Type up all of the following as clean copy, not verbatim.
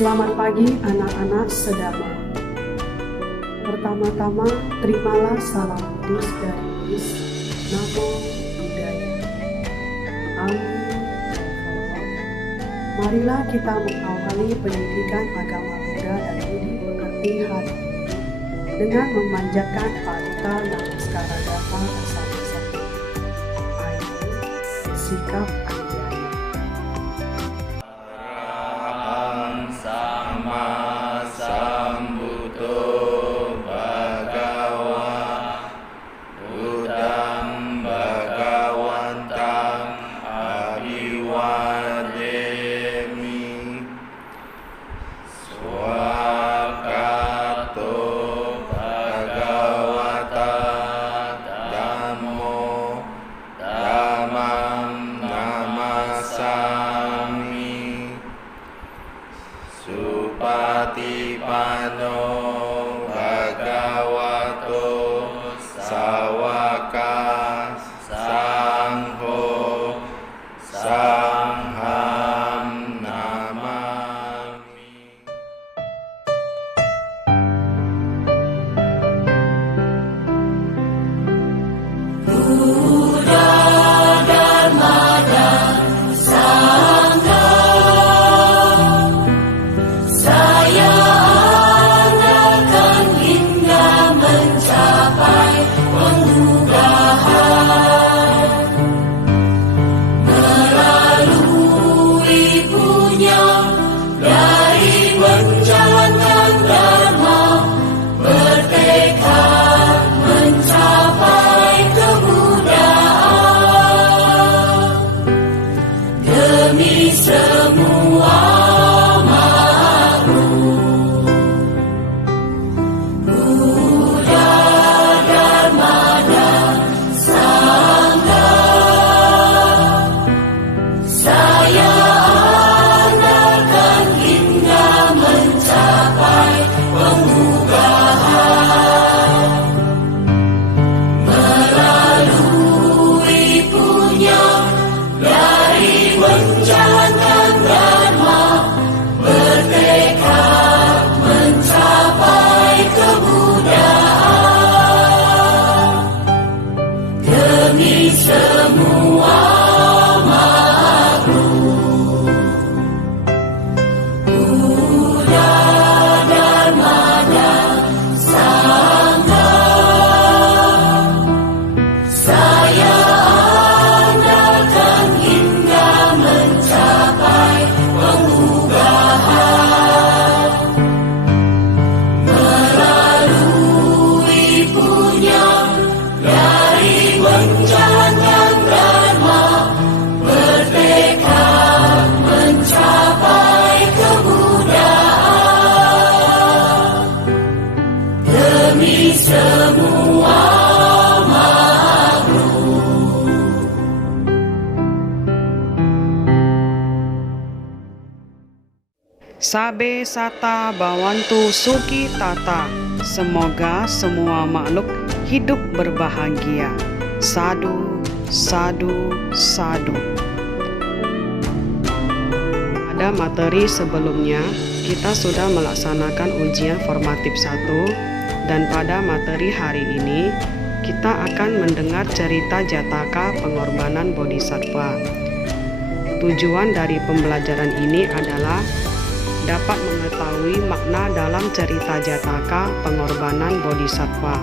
Selamat pagi anak-anak Sedama. Pertama-tama terimalah salam Kudus dari Yesus. Namo Buddhaya. Amin. Marilah kita mengawali pendidikan agama Buddha dan budi pekerti hari ini dengan memanjatkan Parita Namaskara Dhamma bersama-sama. Ayo, sikap anjani. Supatipano Bhagavato Sawaka Sangho Sangham Namami. Buddha Dharma dan Sangha, saya andalkan hingga mencapai pengmudahan, melalui punya dari menjalankan dharma, bertekad mencapai kemudahan demi semua menjalankan dharma, bertekad mencapai kemudahan demi semua makhluk. Buddha Dharma dan Sangha, saya andalkan hingga mencapai pengmudahan, melalui punya dari menjalankan dharma, bertekad mencapai kemudahan demi semua makhluk. Sabe Sata Bawantu Suki Tata. Semoga semua makhluk hidup berbahagia. Sadu, sadu, sadu. Pada materi sebelumnya, kita sudah melaksanakan ujian formatif 1, dan pada materi hari ini, kita akan mendengar cerita Jataka pengorbanan Bodhisattva. Tujuan dari pembelajaran ini adalah dapat mengetahui makna dalam cerita Jataka pengorbanan Bodhisattva.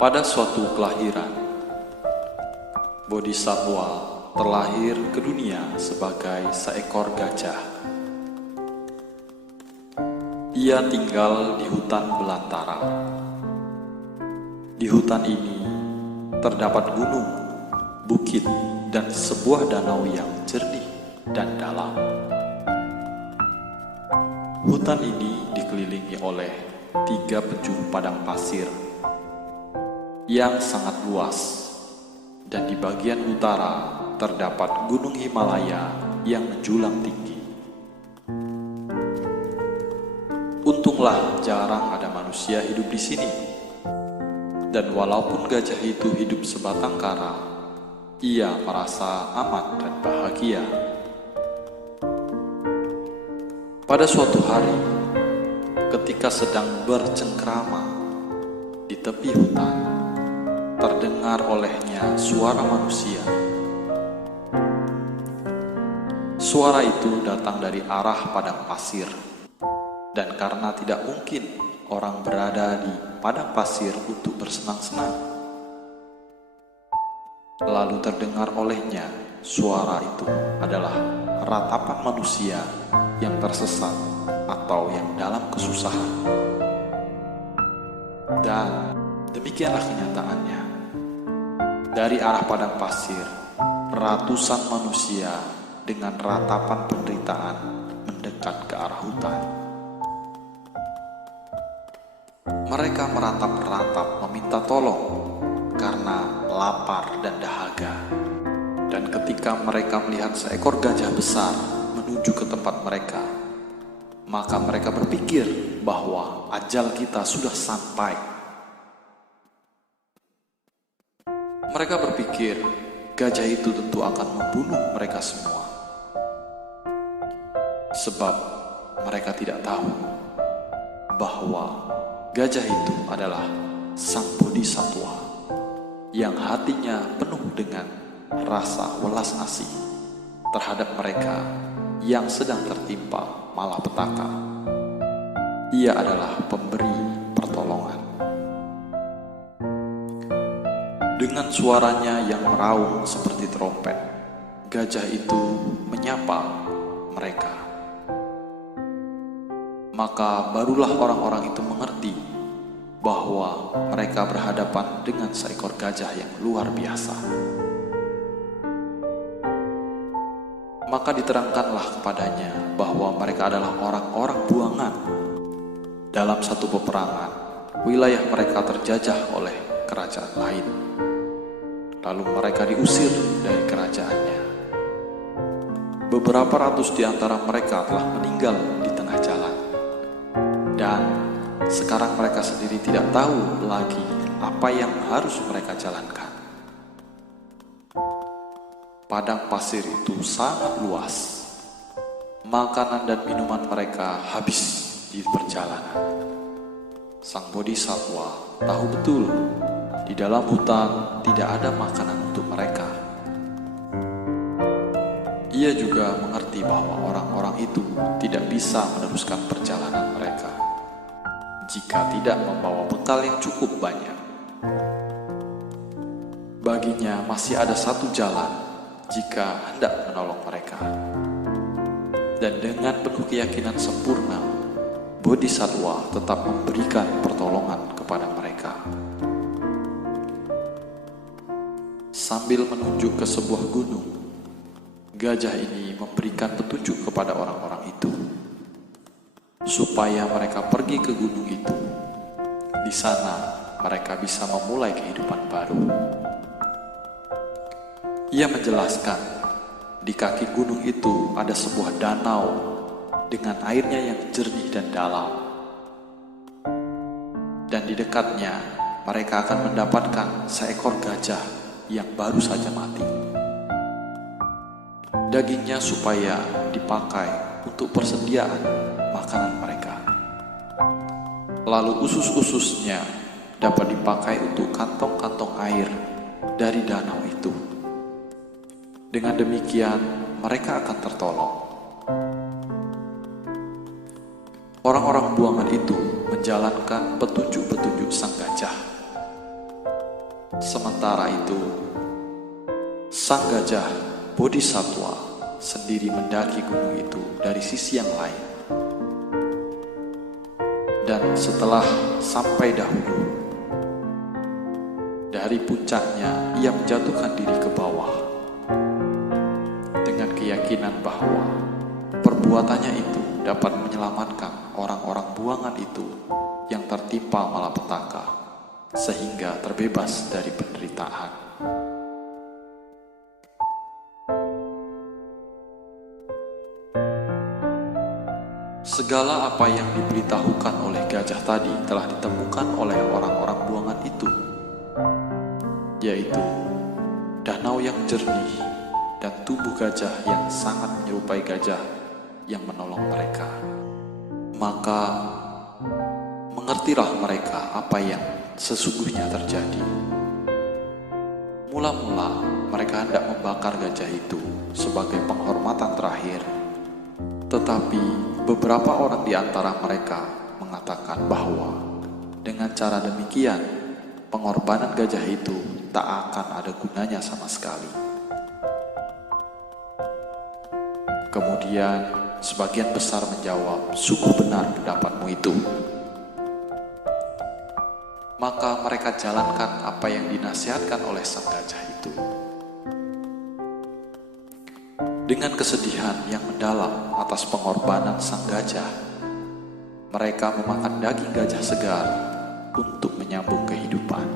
Pada suatu kelahiran, Bodhisattva terlahir ke dunia sebagai seekor gajah. Ia tinggal di hutan belantara. Di hutan ini terdapat gunung, bukit, dan sebuah danau yang jernih dan dalam. Hutan ini dikelilingi oleh 3 penjuru padang pasir yang sangat luas, dan di bagian utara terdapat gunung Himalaya yang menjulang tinggi. Untunglah jarang ada manusia hidup di sini. Dan walaupun gajah itu hidup sebatang kara, ia merasa aman dan bahagia. Pada suatu hari, ketika sedang bercengkrama di tepi hutan, terdengar olehnya suara manusia. Suara itu datang dari arah padang pasir, dan karena tidak mungkin orang berada di padang pasir untuk bersenang-senang, lalu terdengar olehnya suara itu adalah ratapan manusia yang tersesat atau yang dalam kesusahan. Dan demikianlah kenyataannya. Dari arah padang pasir, ratusan manusia dengan ratapan penderitaan mendekat ke arah hutan. Mereka meratap-ratap meminta tolong karena lapar dan dahaga. Dan ketika mereka melihat seekor gajah besar menuju ke tempat mereka, maka mereka berpikir bahwa ajal kita sudah sampai. Mereka berpikir gajah itu tentu akan membunuh mereka semua, sebab mereka tidak tahu bahwa gajah itu adalah sang bodhisatwa yang hatinya penuh dengan rasa welas asih terhadap mereka yang sedang tertimpa malapetaka. Ia adalah pemberi pertolongan. Dengan suaranya yang meraung seperti trompet, gajah itu menyapa mereka. Maka barulah orang-orang itu mengerti bahwa mereka berhadapan dengan seekor gajah yang luar biasa. Maka diterangkanlah kepadanya bahwa mereka adalah orang-orang buangan. Dalam satu peperangan, wilayah mereka terjajah oleh kerajaan lain. Lalu mereka diusir dari kerajaannya. Beberapa ratus di antara mereka telah meninggal di tengah jalan. Dan sekarang mereka sendiri tidak tahu lagi apa yang harus mereka jalankan. Padang pasir itu sangat luas. Makanan dan minuman mereka habis di perjalanan. Sang bodhisatwa tahu betul di dalam hutan tidak ada makanan untuk mereka. Ia juga mengerti bahwa orang-orang itu tidak bisa meneruskan perjalanan mereka jika tidak membawa bekal yang cukup banyak. Baginya masih ada satu jalan jika hendak menolong mereka. Dan dengan penuh keyakinan sempurna, bodhisatwa tetap memberikan pertolongan kepada mereka. Sambil menunjuk ke sebuah gunung, gajah ini memberikan petunjuk kepada orang-orang itu supaya mereka pergi ke gunung itu. Di sana mereka bisa memulai kehidupan baru. Ia menjelaskan, di kaki gunung itu ada sebuah danau dengan airnya yang jernih dan dalam. Dan di dekatnya mereka akan mendapatkan seekor gajah yang baru saja mati. Dagingnya supaya dipakai untuk persediaan makanan mereka. Lalu usus-ususnya dapat dipakai untuk kantong-kantong air dari danau itu. Dengan demikian, mereka akan tertolong. Orang-orang buangan itu menjalankan petunjuk-petunjuk sang gajah. Sementara itu, sang gajah bodhisatwa sendiri mendaki gunung itu dari sisi yang lain. Dan setelah sampai dahulu, dari puncaknya ia menjatuhkan diri ke bawah dengan keyakinan bahwa perbuatannya itu dapat menyelamatkan orang-orang buangan itu yang tertimpa malapetaka sehingga terbebas dari penderitaan. Segala apa yang diberitahukan oleh gajah tadi telah ditemukan oleh orang-orang buangan itu, yaitu danau yang jernih, dan tubuh gajah yang sangat menyerupai gajah yang menolong mereka. Maka mengertilah mereka apa yang sesungguhnya terjadi. Mula-mula mereka hendak membakar gajah itu sebagai penghormatan terakhir, tetapi beberapa orang di antara mereka mengatakan bahwa dengan cara demikian pengorbanan gajah itu tak akan ada gunanya sama sekali. Kemudian sebagian besar menjawab, "Sungguh benar pendapatmu itu." Maka mereka jalankan apa yang dinasihatkan oleh sang gajah itu. Dengan kesedihan yang mendalam atas pengorbanan sang gajah, mereka memakan daging gajah segar untuk menyambung kehidupan.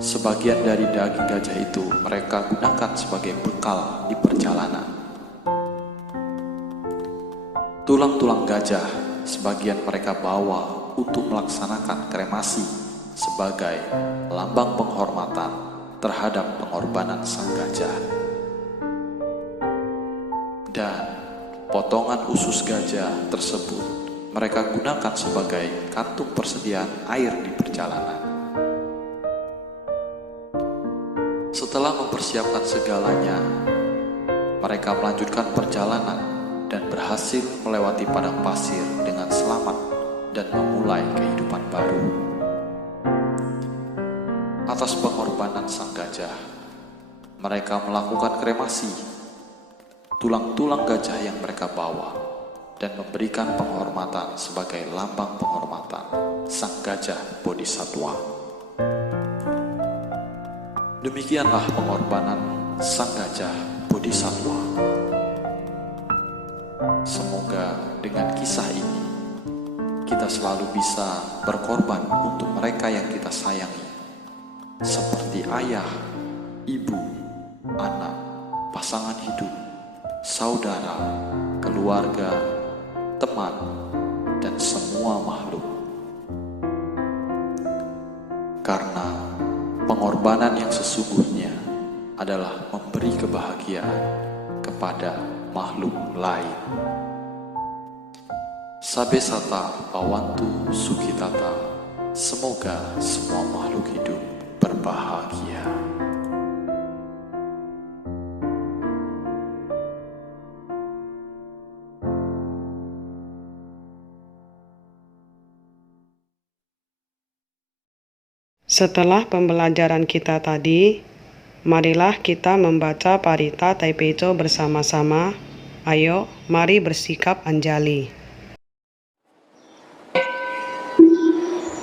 Sebagian dari daging gajah itu mereka gunakan sebagai bekal di perjalanan. Tulang-tulang gajah sebagian mereka bawa untuk melaksanakan kremasi sebagai lambang penghormatan terhadap pengorbanan sang gajah. Dan potongan usus gajah tersebut mereka gunakan sebagai kantung persediaan air di perjalanan. Setelah mempersiapkan segalanya, mereka melanjutkan perjalanan dan berhasil melewati padang pasir dengan selamat dan memulai kehidupan baru. Atas pengorbanan sang gajah, mereka melakukan kremasi tulang-tulang gajah yang mereka bawa dan memberikan penghormatan sebagai lambang penghormatan sang gajah bodhisattva. Demikianlah pengorbanan sang gajah bodhisattva. Semoga dengan kisah ini kita selalu bisa berkorban untuk mereka yang kita sayangi, seperti ayah, ibu, anak, pasangan hidup, saudara, keluarga, teman, dan semua makhluk. Karena pengorbanan yang sesungguhnya adalah memberi kebahagiaan kepada makhluk lain. Sabesata Bawantu Sukitata, semoga semua makhluk hidup berbahagia. Setelah pembelajaran kita tadi, marilah kita membaca Parita Taipecho bersama-sama. Ayo, mari bersikap anjali.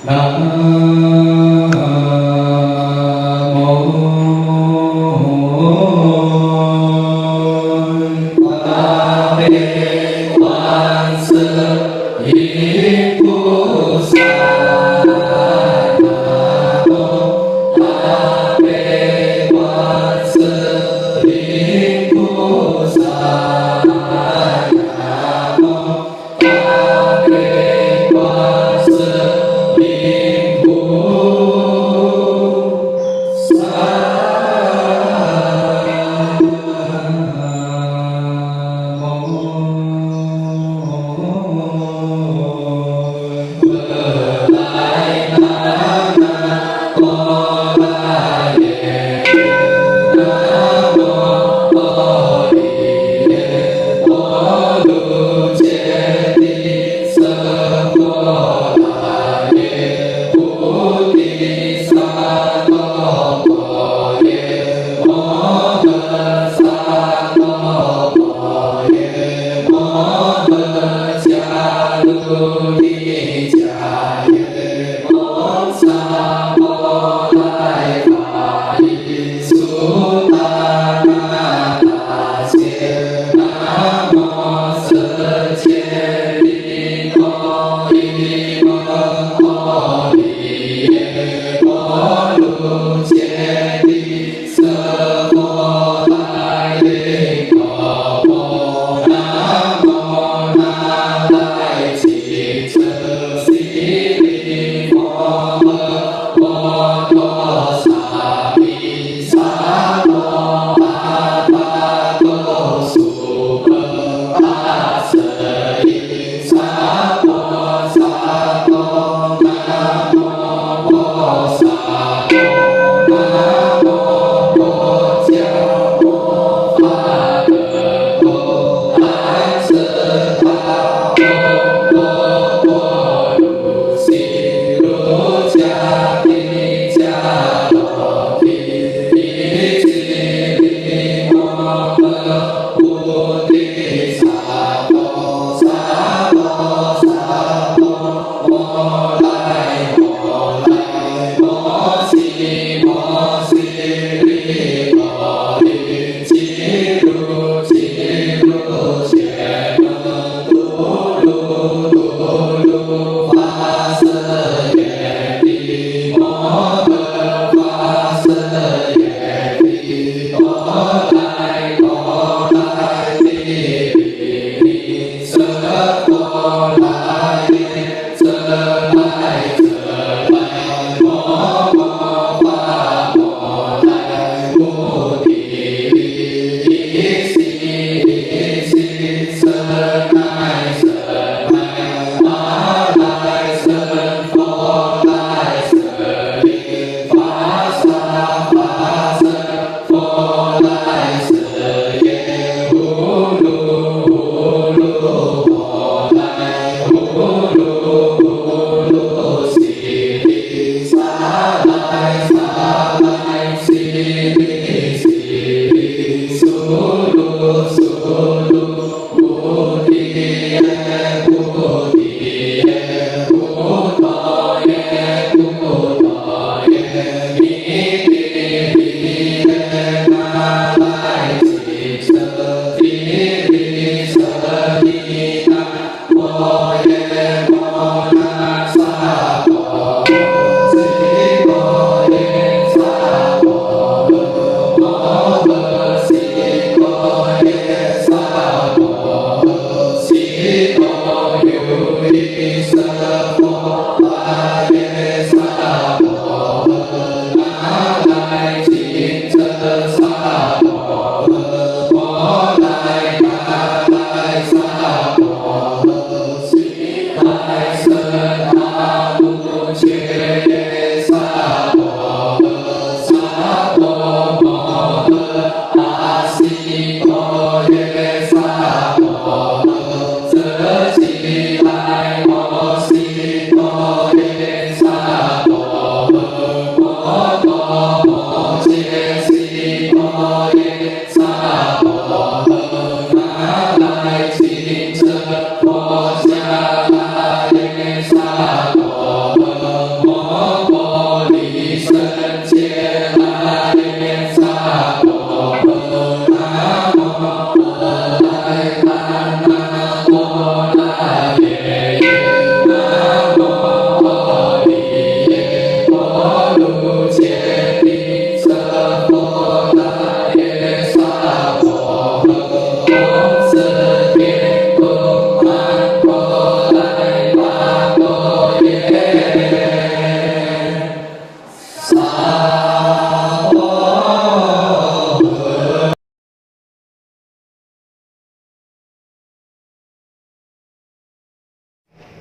Oh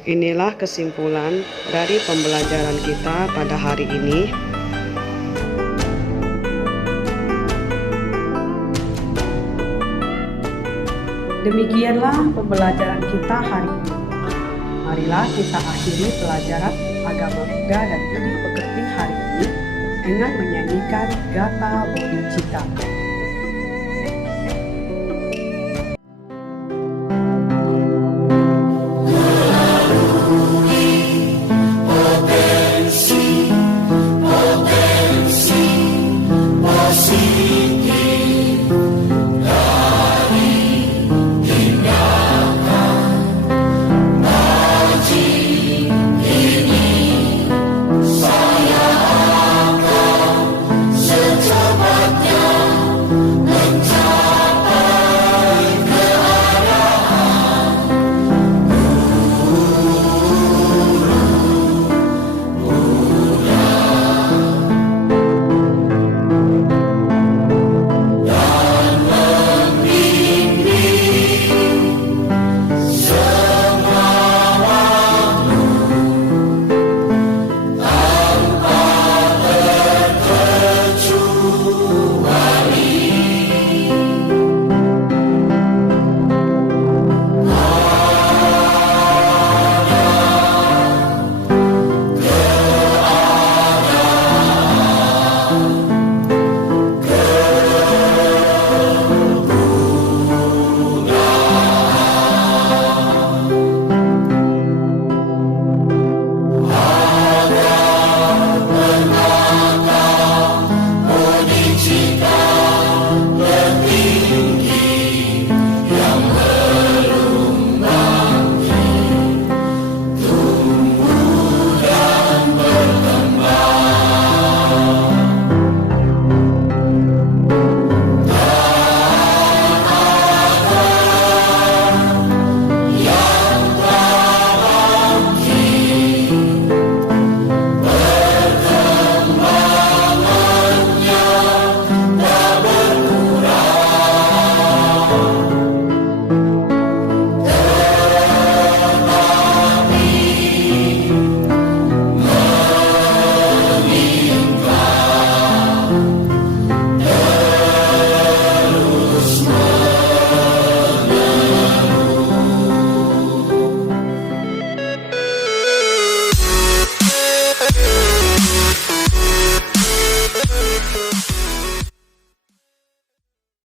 Inilah kesimpulan dari pembelajaran kita pada hari ini. Demikianlah pembelajaran kita hari ini. Marilah kita akhiri pelajaran agama Buddha dan budi pekerti hari ini dengan menyanyikan Gatha Bodhicitta.